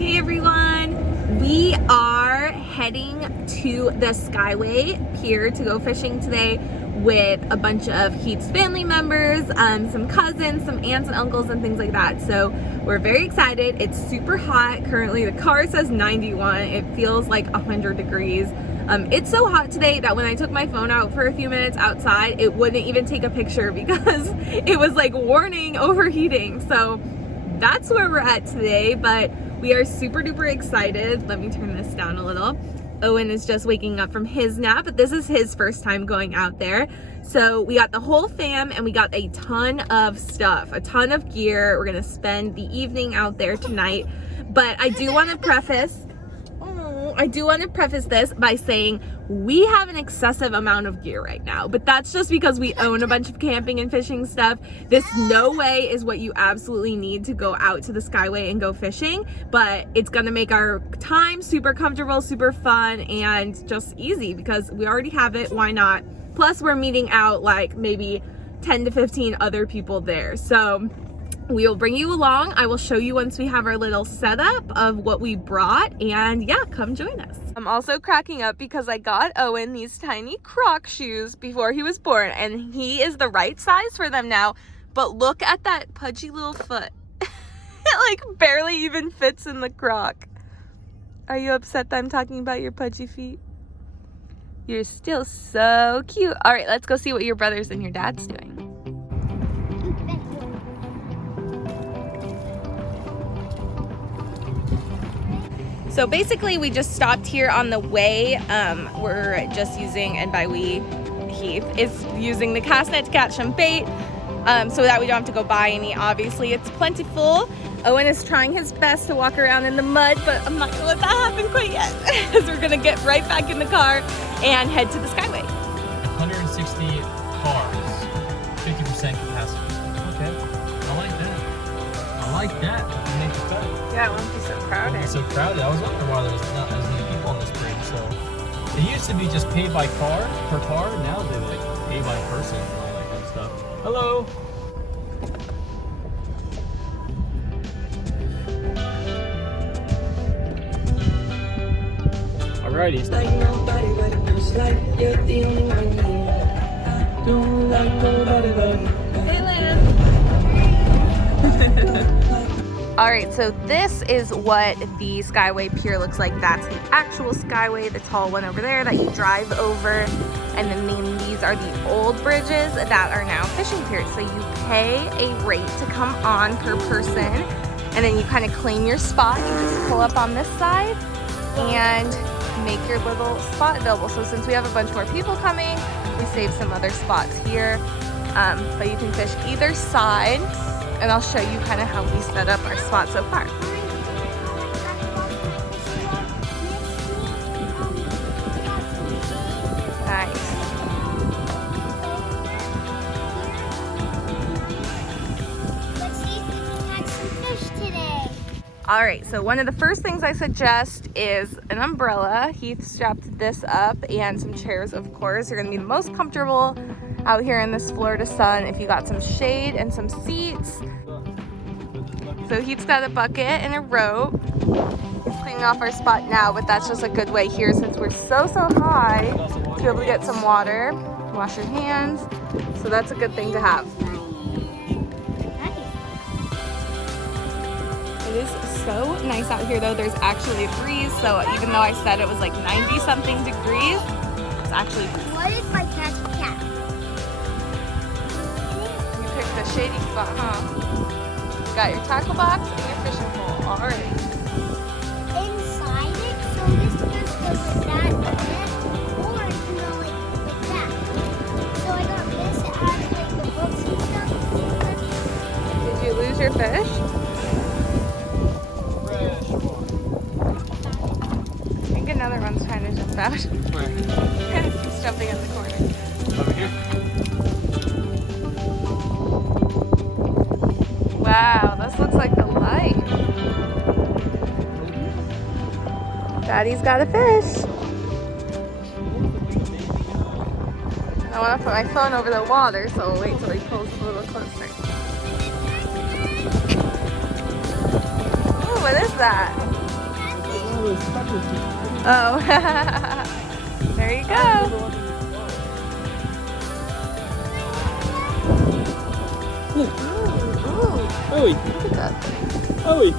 Hey everyone! We are heading to the Skyway Pier to go fishing today with a bunch of Heath's family members, some cousins, some aunts and uncles and things like that. So we're very excited. It's super hot. Currently the car says 91. It feels like 100 degrees. It's so hot today that when I took my phone out for a few minutes outside, it wouldn't even take a picture because it was like warning overheating. So that's where we're at today, but we are super duper excited. Let me turn this down a little. Owen is just waking up from his nap, but this is his first time going out there. So we got the whole fam and we got a ton of stuff, a ton of gear. We're gonna spend the evening out there tonight. But I do want to preface this by saying we have an excessive amount of gear right now, but that's just because we own a bunch of camping and fishing stuff. This no way is what you absolutely need to go out to the Skyway and go fishing, but it's gonna make our time super comfortable, super fun, and just easy because we already have it. Why not? Plus we're meeting out like maybe 10 to 15 other people there. So we will bring you along. I will show you once we have our little setup of what we brought, and yeah, come join us. I'm also cracking up because I got Owen these tiny Croc shoes before he was born, and he is the right size for them now, but look at that pudgy little foot. It like barely even fits in the Croc. Are you upset that I'm talking about your pudgy feet? You're still so cute. All right, let's go see what your brothers and your dad's doing. So basically we just stopped here on the way. We're just using, and by we, Heath is using the cast net to catch some bait so that we don't have to go buy any. Obviously it's plentiful. Owen is trying his best to walk around in the mud, but I'm not gonna let that happen quite yet because we're gonna get right back in the car and head to the Skyway. 160 cars, 50% capacity. Okay, I like that. I like that. Make it better. Yeah, it won't be so crowded. It's so crowded. I was wondering why there was not as many people on this bridge. So it used to be just paid by car per car. Now they like pay by person and all that kind of stuff. Hello. Alrighty. Like nobody but just like you're the only one here. Don't like nobody but Hey, Lana. All right, so this is what the Skyway Pier looks like. That's the actual Skyway, the tall one over there that you drive over. And then these are the old bridges that are now fishing piers. So you pay a rate to come on per person, and then you kind of claim your spot. You just pull up on this side and make your little spot available. So since we have a bunch more people coming, we saved some other spots here. But you can fish either side, and I'll show you kind of how we set up our spot so far. Nice. Let's see if we can catch some fish today. All right, so one of the first things I suggest is an umbrella. Heath strapped this up, and some chairs, of course. You're gonna be the most comfortable out here in this Florida sun if you got some shade and some seats. So Heath's got a bucket and a rope. He's cleaning off our spot now, but that's just a good way here since we're so high to be able to get some water, wash your hands. So that's a good thing to have. It is so nice out here though. There's actually a breeze, so even though I said it was like 90 something degrees, it's actually breeze. What if I catch a cat? You picked a shady spot, huh? You got your tackle box and your fishing pole. All right. Inside it, so this just goes like that and this, or it can go like that. So I got this that has like the hooks and stuff. Did you lose your fish? I think another one's trying to jump out. Where? He's jumping in the corner. Over here. Wow, this looks like the light. Daddy's got a fish. I want to put my phone over the water, so I'll wait till he pulls a little closer. Ooh, what is that? Oh. There you go. Owie. Look at that. Owie.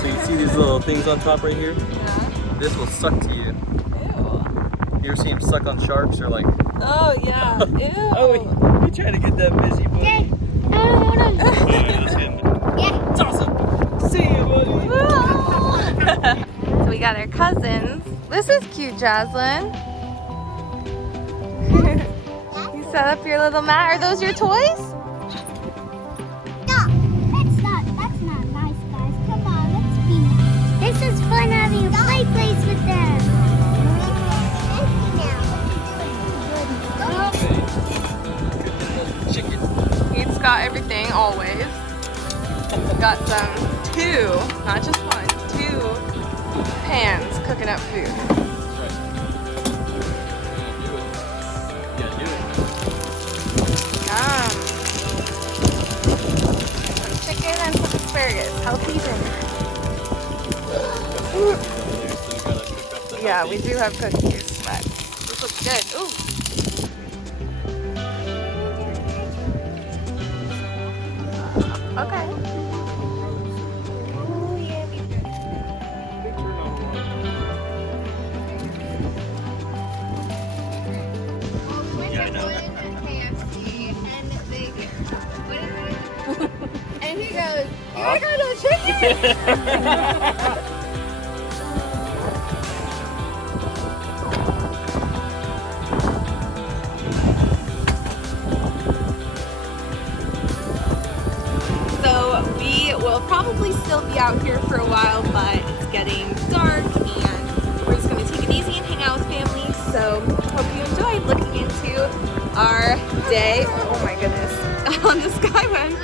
So you see these little things on top right here? Yeah. This will suck to you. Ew. You ever see them suck on sharks or like? Oh yeah. Ew. Owie, you trying to get that busy, buddy? Okay. Hold on. Yeah, that's him. Yeah. It's awesome. See you, buddy. So we got our cousins. This is cute, Jaslyn. You set up your little mat. Are those your toys? Stop. That's not nice, guys. Come on, let's be nice. This is fun having a play place with them. Chicken. He's got everything always. Got some not just one, 2 pans cooking up food. Right. Yeah, do it. Yum. Some chicken and some asparagus. Healthy dinner. Yeah, we do have cookies, but this looks good. Ooh. Okay. And he goes, you want to go to a chicken? So we will probably still be out here for a while, but it's getting dark and we're just going to take it easy and hang out with family. So hope you enjoyed looking into our day, oh my goodness, on the Skyway.